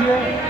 monsieur.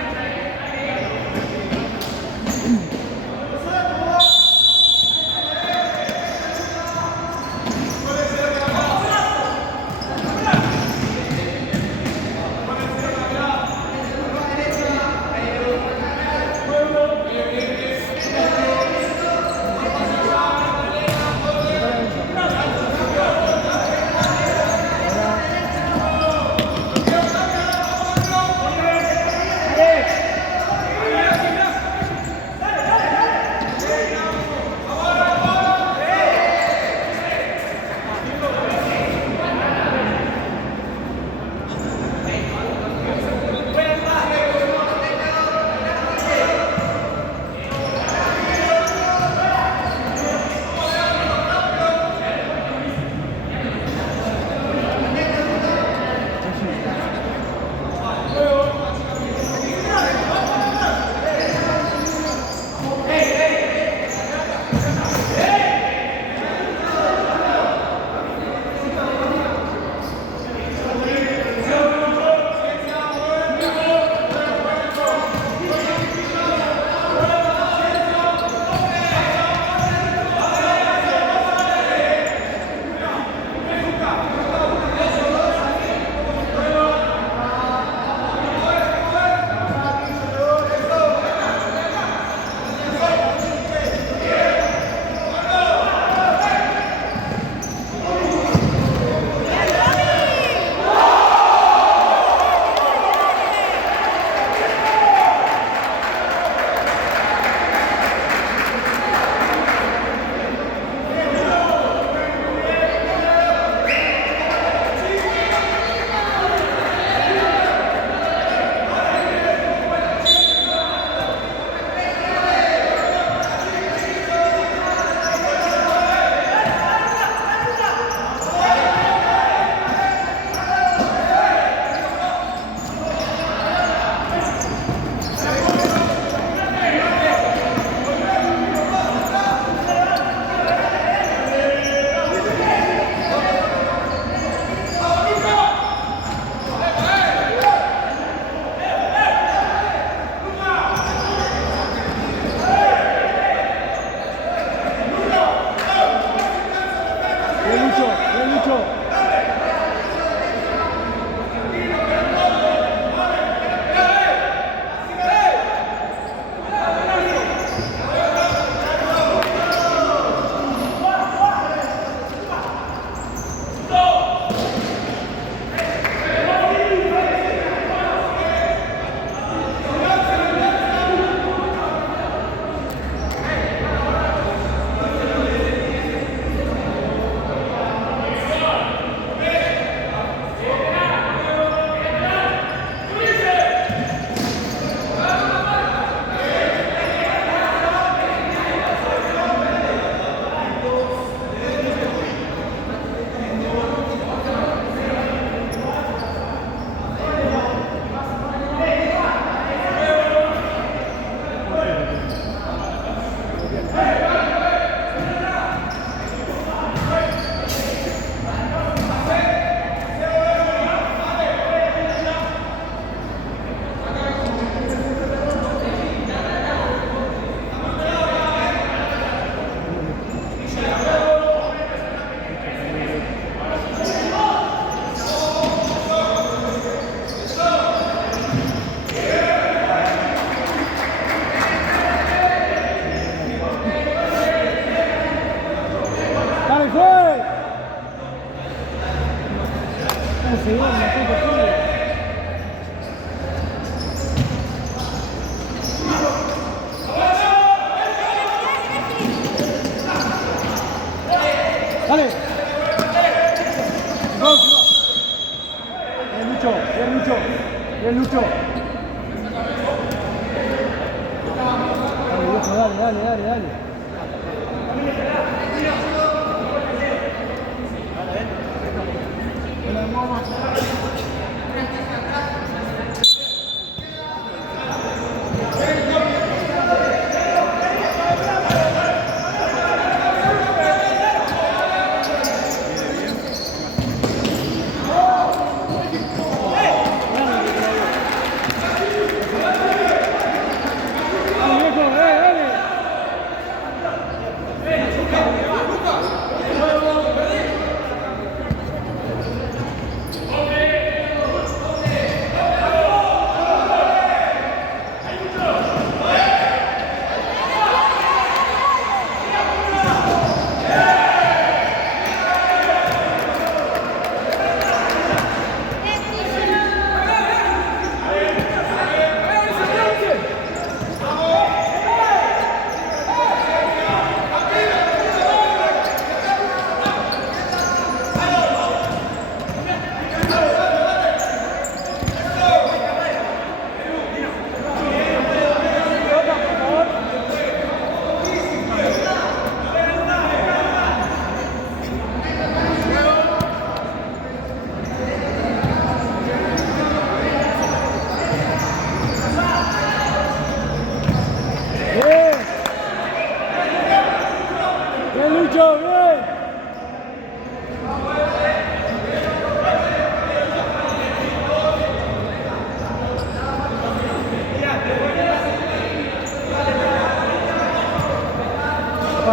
Dale. Go, go. Bien, Lucho. Bien, Lucho. Bien, Lucho. Dale, Lucho, dale, dale, dale, dale.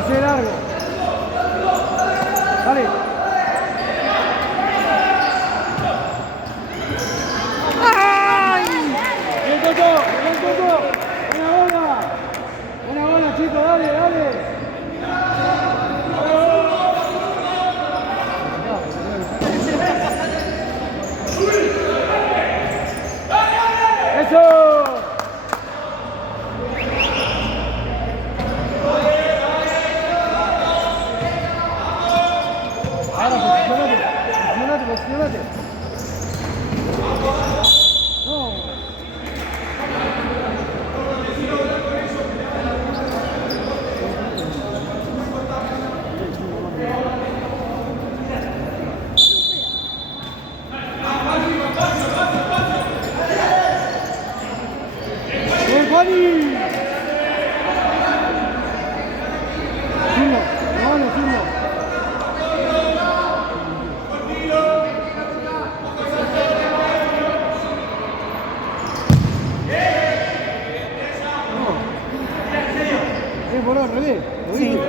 Pase largo. Dale. ¡Ay! Bien, Toto. Bien, Toto. Buena bola, chicos. Dale, dale. ¡Eso! Ahora, posicionate. No. ¡Bien, Juani! Firmo. Bien, por ahora, revés. Sí.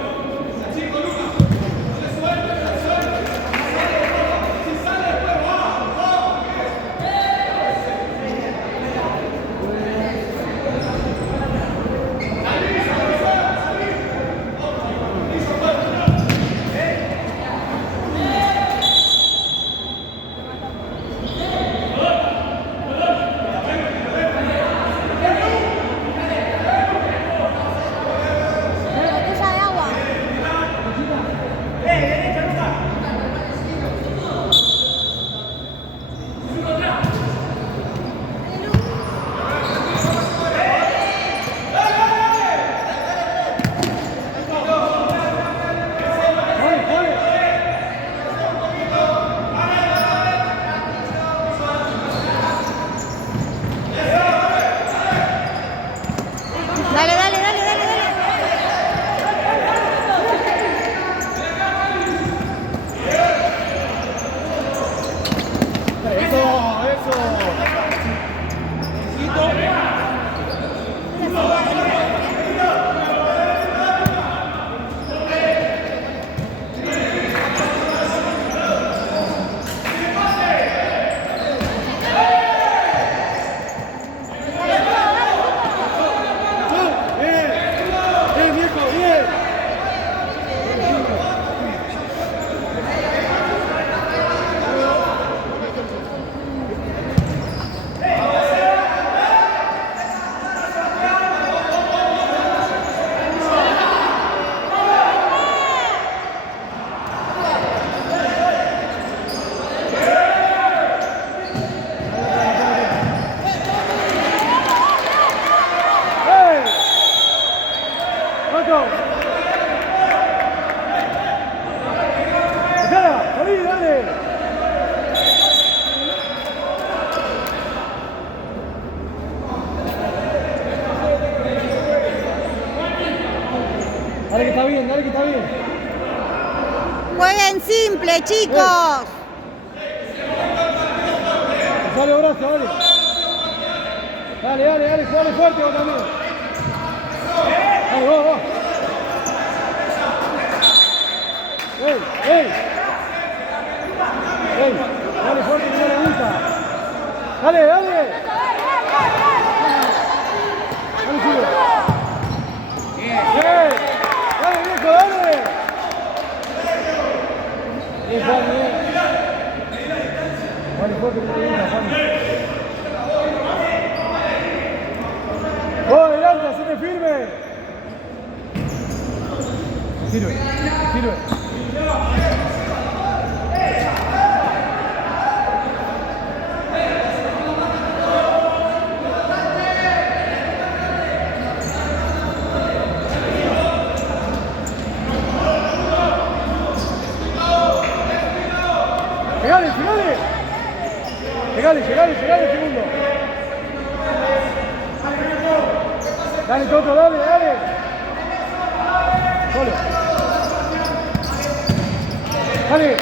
Botella de agua. Dale. Eso. Bien, viejo, bien. ¡Hey! ¡Otto! ¡Espera! ¡Salí, dale! Dale que está bien. Jueguen simple, chicos. Dale, brazo, dale. Dale, jugale fuerte vos también. Dale, vos. ¡Ey! Dale fuerte que no le gusta. Dale. Dale, sigue. Bien. Dale, viejo, dale. Bien, Juan, bien. Dale fuerte que no le gusta, Juan. ¡Vos adelante, hacete firme! Sirve. Llegale, segundo. Dale, Toto, dale. Solo. Dale.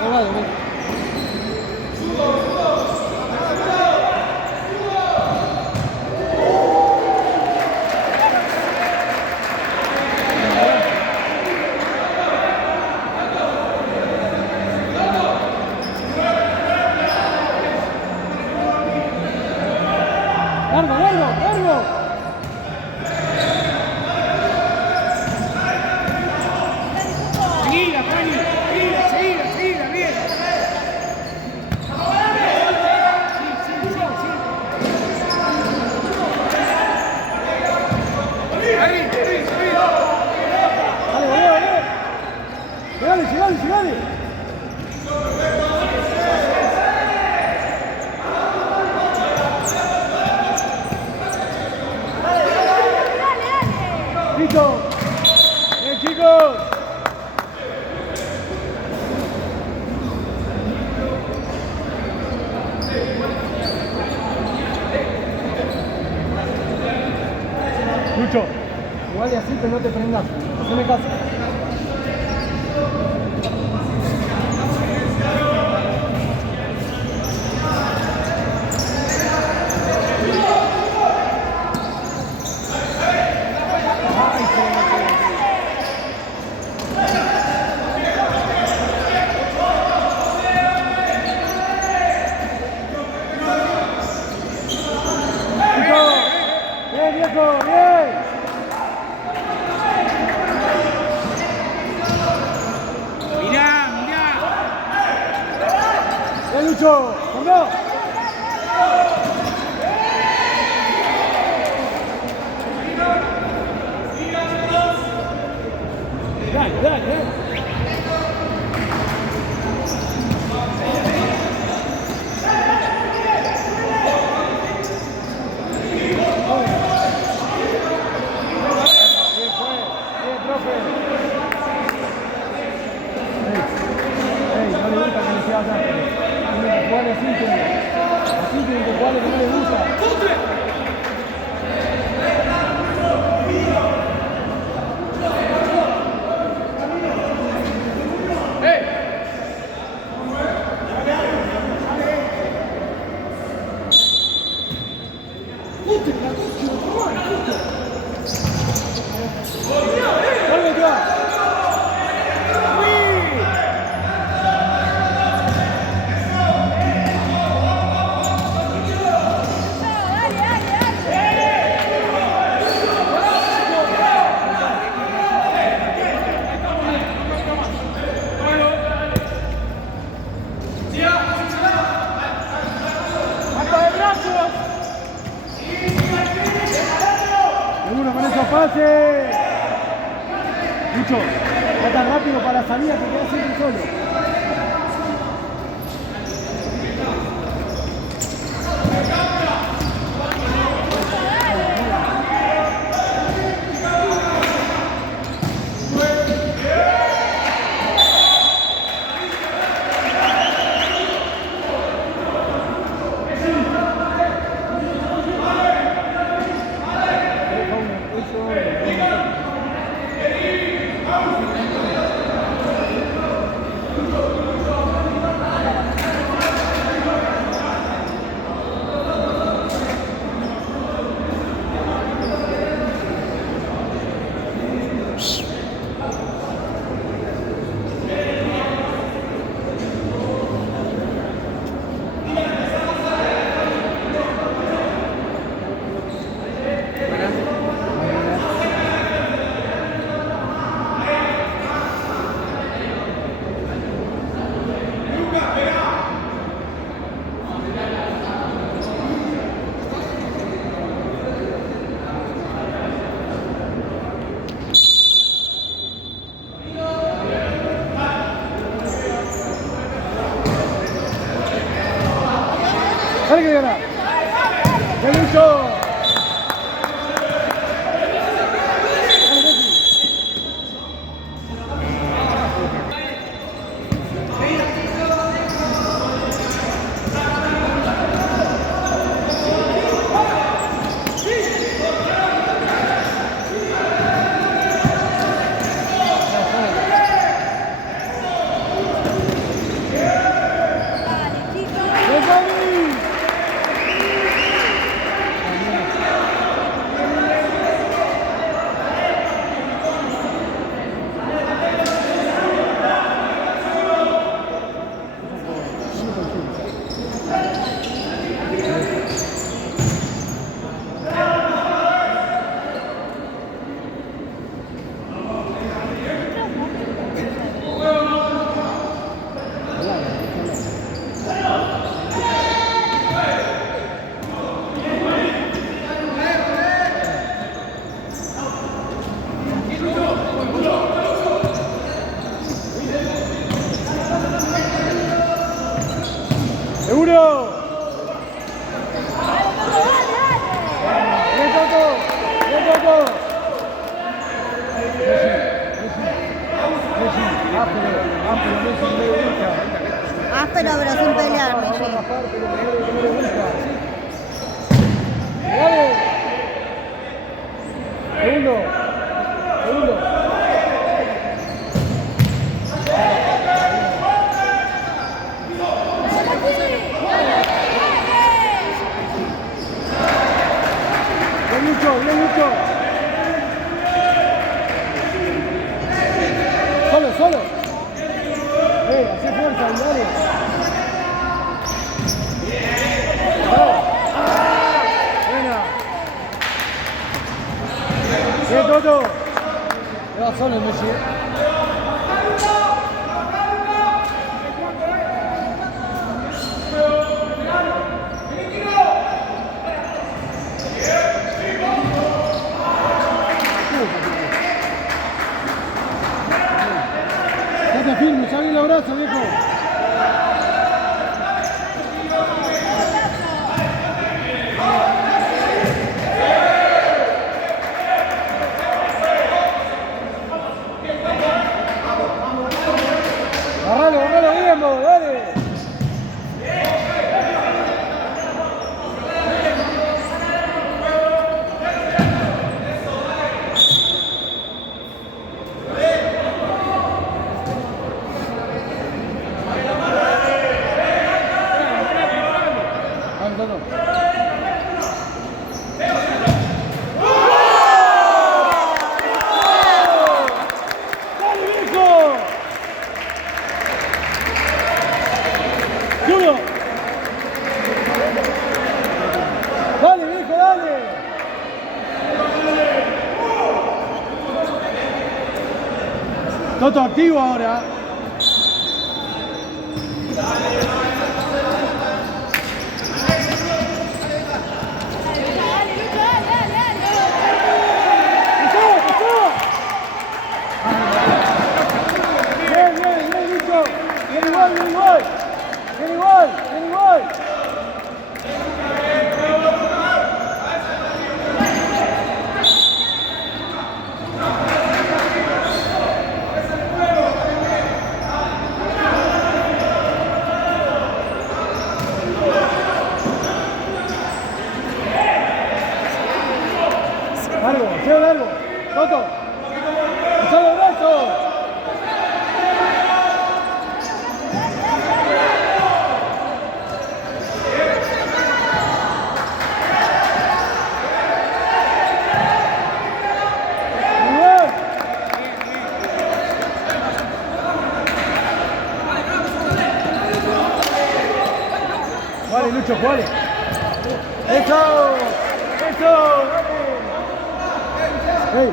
Dale. Largo, largo, largo. Seguida, Fanny. Seguida, seguida, seguida, bien. Dale, llegale, llegale. Listo. Bien, chicos. Lucho, igual y así, pero no te prendas. Haceme caso. Bien, viejo, bien. Mirá, mirá. Bien, Lucho, ¡vamos! Dale, dale, dale. No le gusta que le sea allá, tiene que jugar así, tiene que jugar lo que no le gusta. Seguro con esos pases. Lucho, va tan rápido para la salida que queda siempre solo. ¡Dale que gana! ¡Qué Lucho! Áspero pero sin pelear, Messi. Dale. Segundo. Segundo. Bien mucho, bien mucho. Solo, solo. Hace fuerza, dale. Buena. Bien, Toto. Te vas solo, Messi. Date firme, ya vi los brazos, viejo. Agarralo, agarralo bien, vos, dale. Vamos, Toto. ¡Dale, viejo! ¡Uno! ¡Dale, viejo, dale! Toto activo ahora. Bien, bien, bien, Nico. Bien igual, bien igual. Bien igual, bien igual. Largo, lleva largo. Toto. ¡Usa los brazos! Muy bien. Vale, Lucho, vale. ¡Eso! ¡Eso! ¡Ey!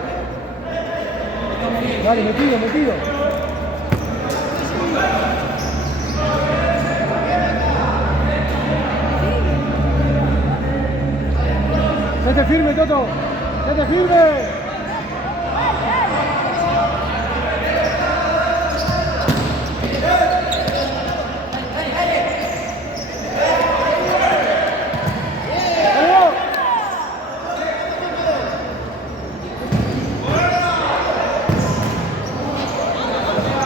Dale, metido, metido. ¡Sete firme, Toto! ¡Sete firme!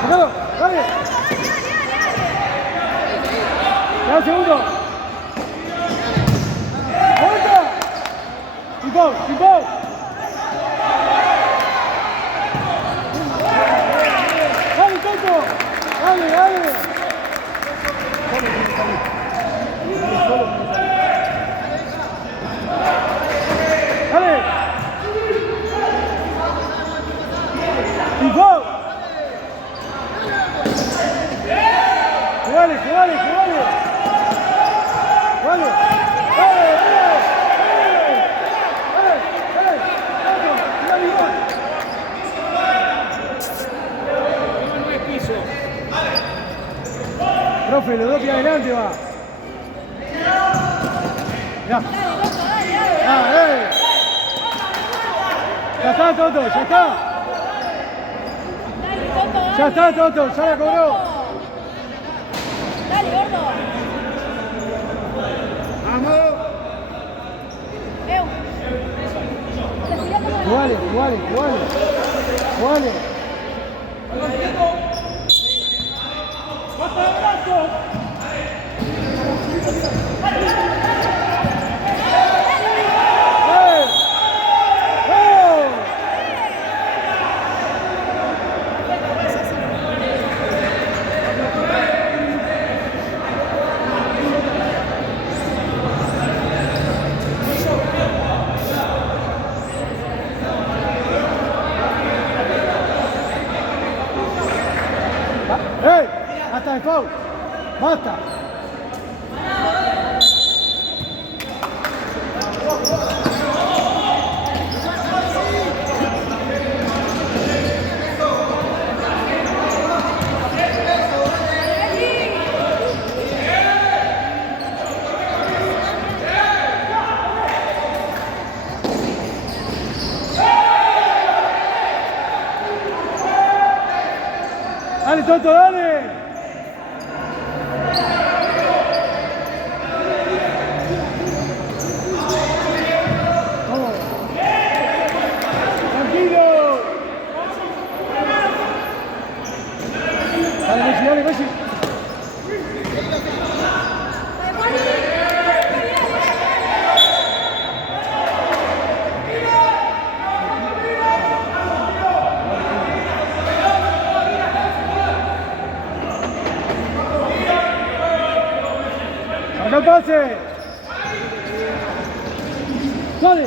¡Dale! ¡Dale! ¡Ya, segundo! ¡Aguanta! ¡Tipo! ¡Tipo! ¡Dale, Toto! ¡Dale, dale! ¡Dale! ¡Tipo! ¡Jugale, jugale, jugale! ¡Jugale! ¡Dale, profe, los dos que adelante va. Ya. Ya está, Toto, ya está. Ya está, Toto, ya la cobró. Dale, gordo. Vamos. Eu. Jugale, jugale, jugale. Jugale. foul. Basta. Dale, Toto, dale. Vamos. Tranquilo. Dale, Messi, dale, Messi. ¡Acá el pase! ¡Dale!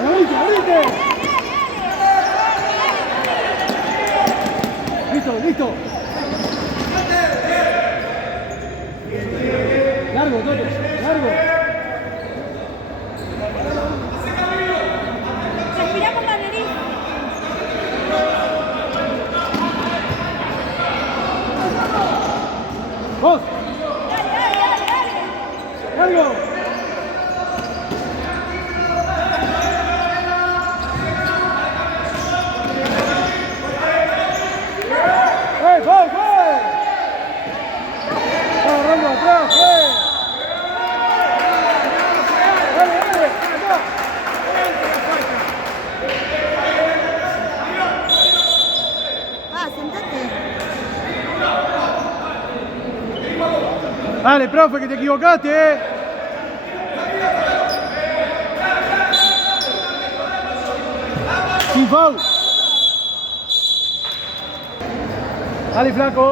¡Abrite, abrite! ¡Listo, listo! ¡Largo, Toto! ¡Largo! Respira por la nariz. ¡Vos! Dale. ¡Largo! ¡Gol, gol! ¡Está agarrando atrás, ¡Dale, dale! ¡Acá! Sentate. Dale, profe, que te equivocaste, Sin foul. Dale, flaco.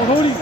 Ojuri.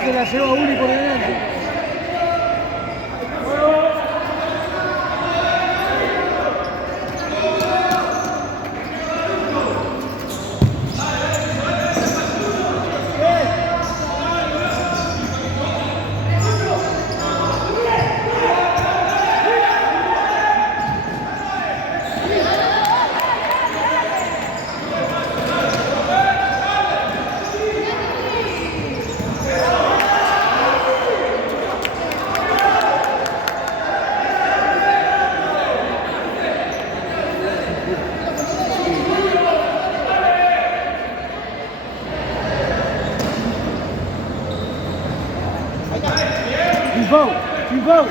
Se la lleva Uri por delante. Pivot!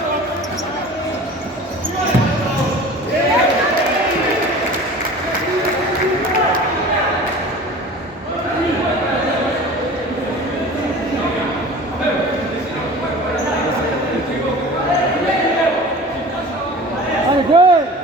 Allez, go!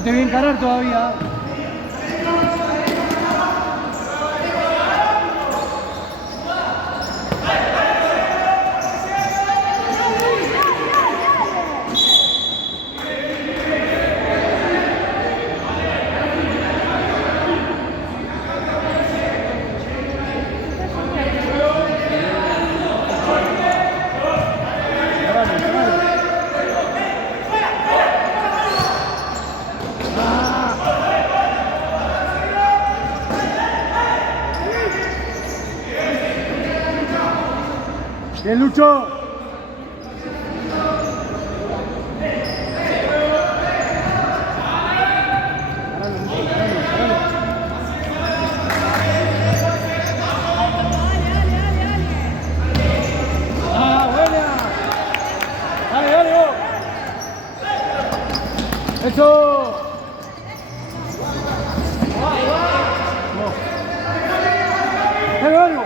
No te voy a encarar todavía. Bien, Lucho. Ah, buena. Dale, dale, vos. Eso. No. Dale, algo.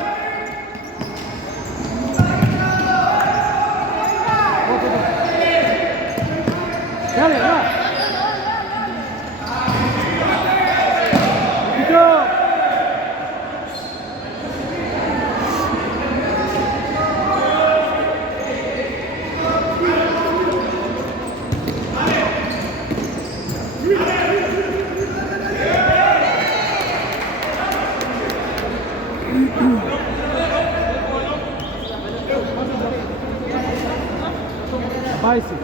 Dale, va. Listo. Aparece.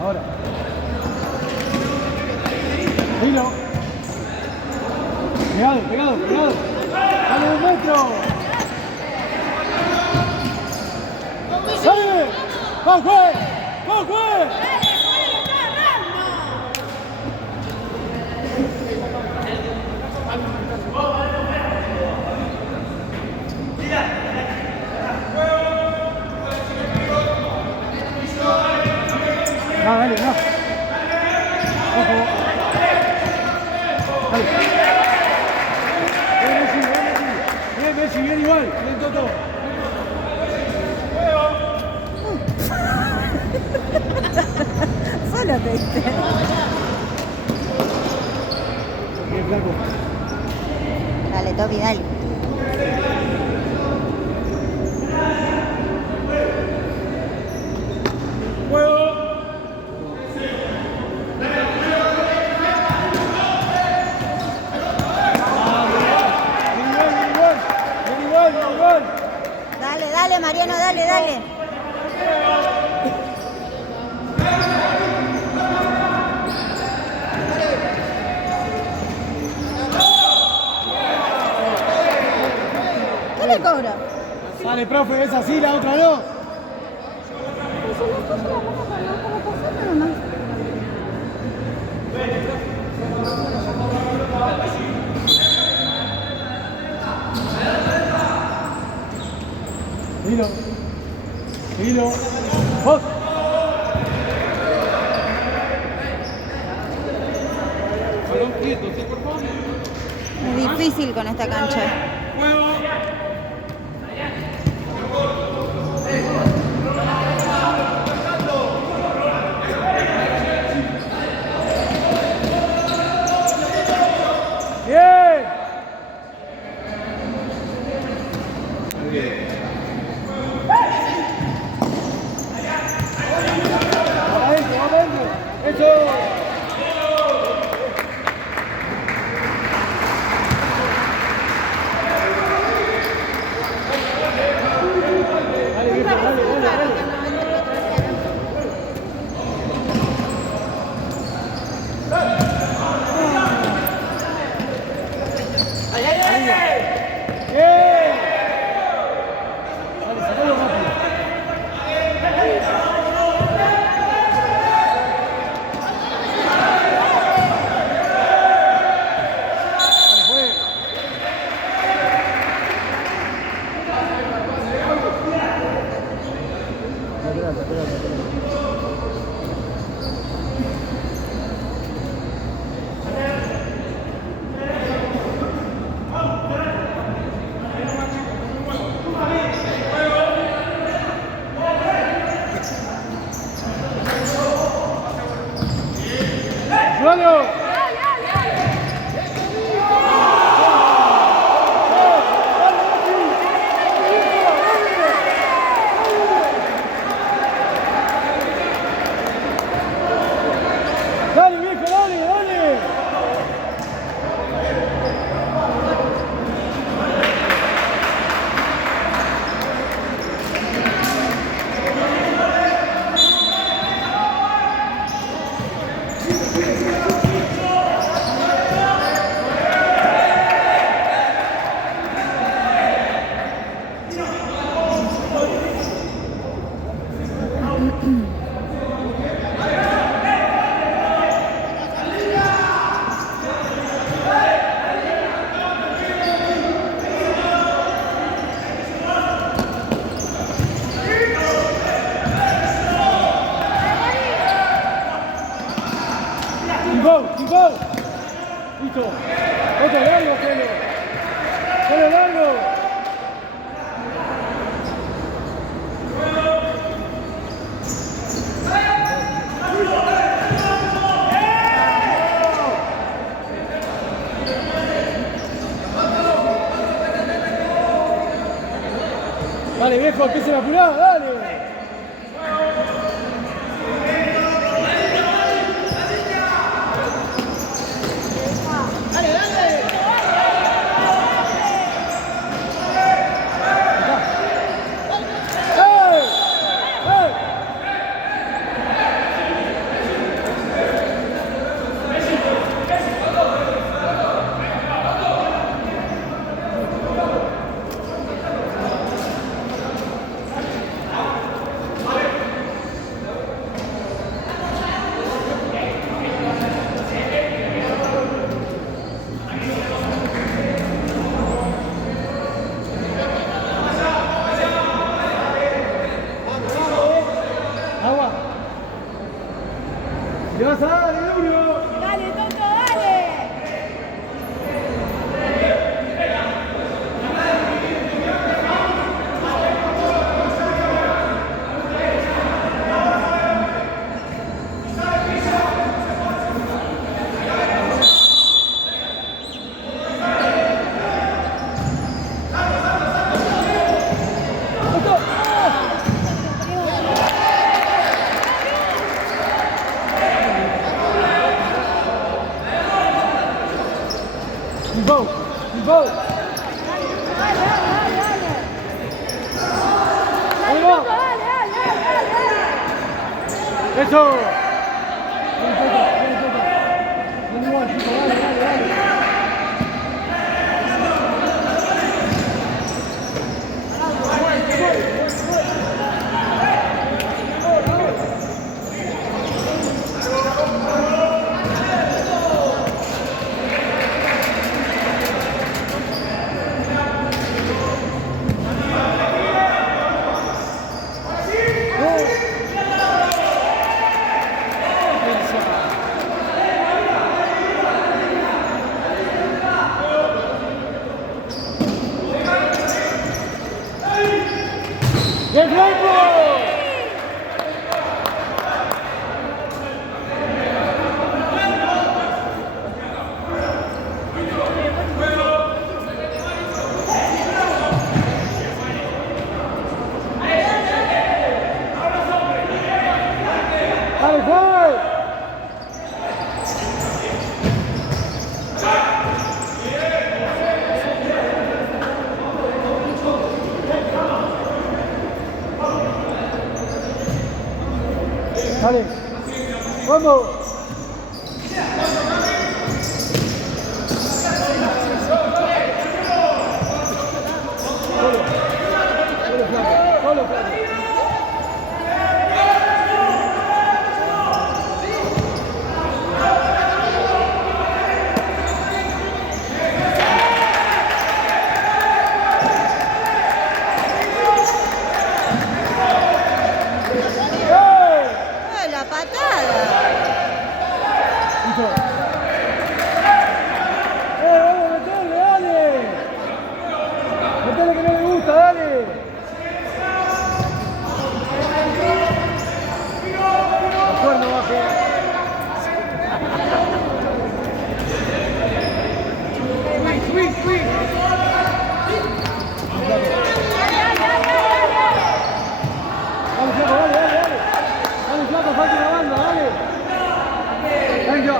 Ahora. Hilo. Pegado, pegado, pegado. Dale 1 metro. ¡Dale! ¡Vamos, juez! ¡Vamos, juez! No, dale, no. Ojo. Dale. Bien, Messi, bien, Messi. Bien, Messi, bien igual. Bien, Toto. Solo te diste. Bien, flaco. Dale, Topi, dale. Dale, dale, Mariano, dale, dale. ¿Qué le cobra? Vale, profe, es así, la otra no. Pues una cosa la vamos a pagar para pasar nomás. Hilo. Hilo. ¡Vos! Es difícil con esta cancha. ¡Bien! ¡Adentro, adentro! ¡Eso! Dale, viejo, empiecen a apurar, dale. Dale, dale. ¡Ey! ¡Ey! Agua. ¿Le vas a dar, Julio? Dale, Toto, dale. Go, go. Dale, dale, dale, dale. Ahí va. Dale, dale, dale, dale. Eso. Ven, Toto, ven, Toto. Ven igual, chico, dale, dale, dale. ¡El Franco! ¡Dale, Juan! Dale, vamos. Solo, Flaco. La patada. Listo. Vamos, metele, dale. Metele que no le gusta, dale. Mejor no baje. Swing. Vamos, Flaco, dale. Dale, Flaco, falta una banda, dale. Venga.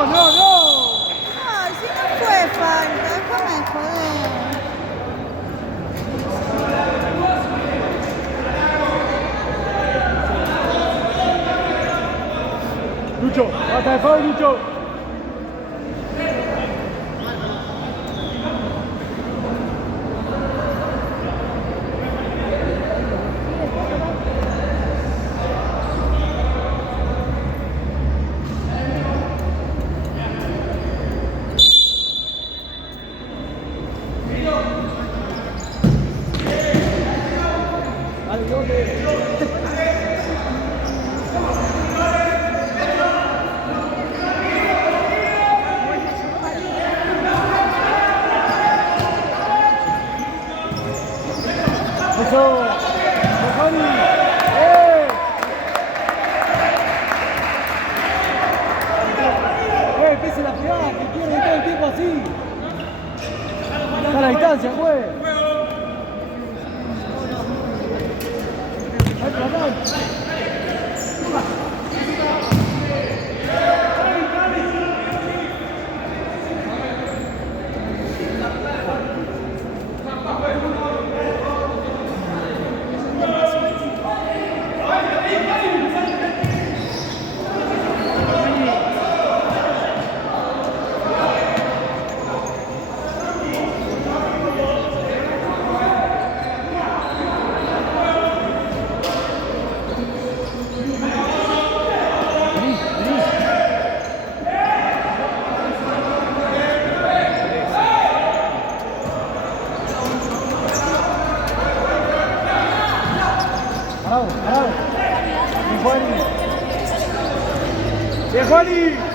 No. Ay, si no fue falta, déjame joder. Lucho, basta de foul, Lucho. ¡Bien, Juani!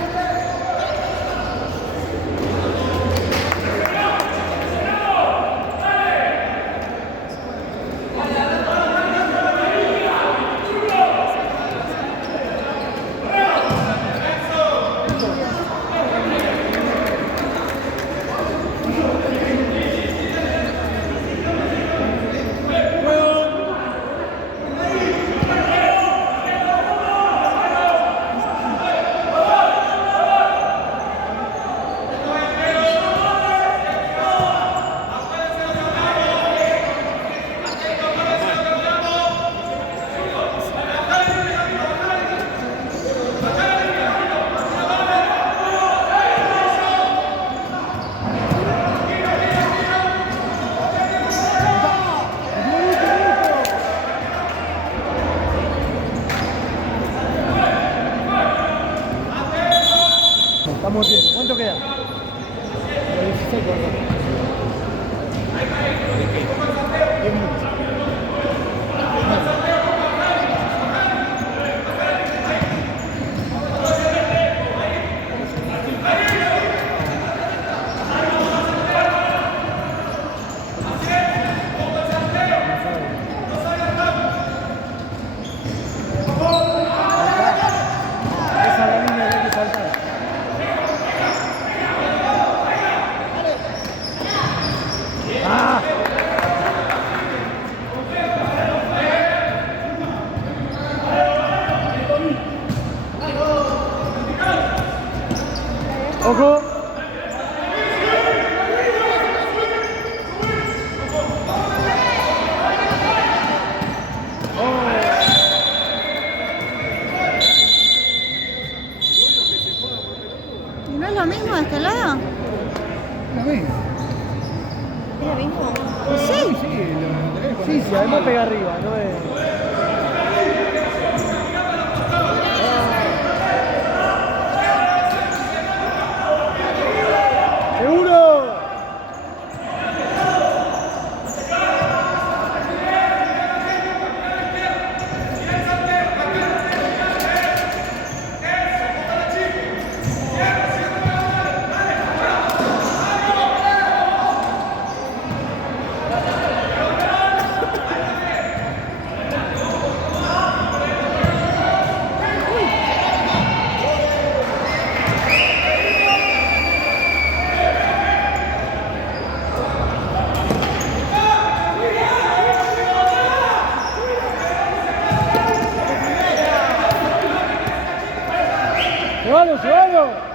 Estamos a tiempo. ¿Cuánto queda? 16 cuartos. 10 minutos. Esa es la línea que hay que saltar. ¡Ah! ¡Ojo! ¿Y no es lo mismo de este lado? ¿La ves? ¿Es lo mismo? Sí. Sí, sí, además pega arriba, no es... ¡Seguro! ¡Llévalo, llévalo!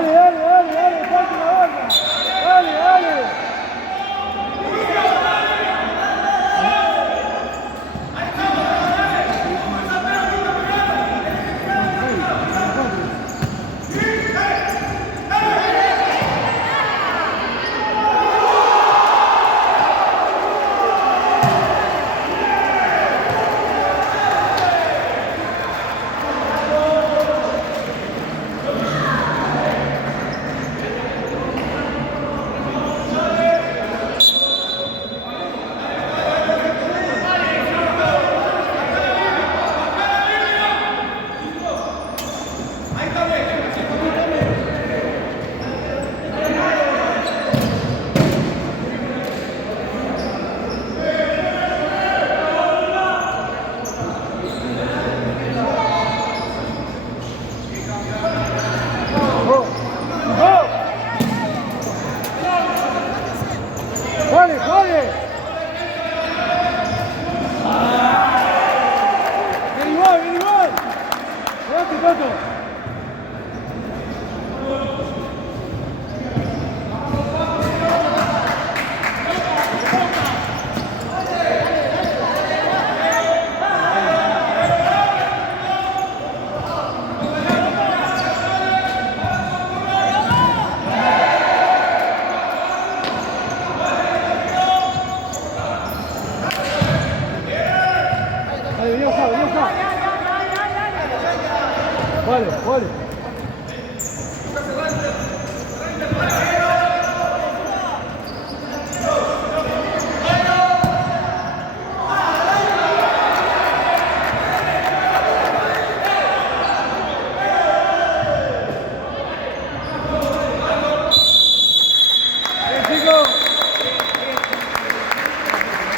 dale, dale.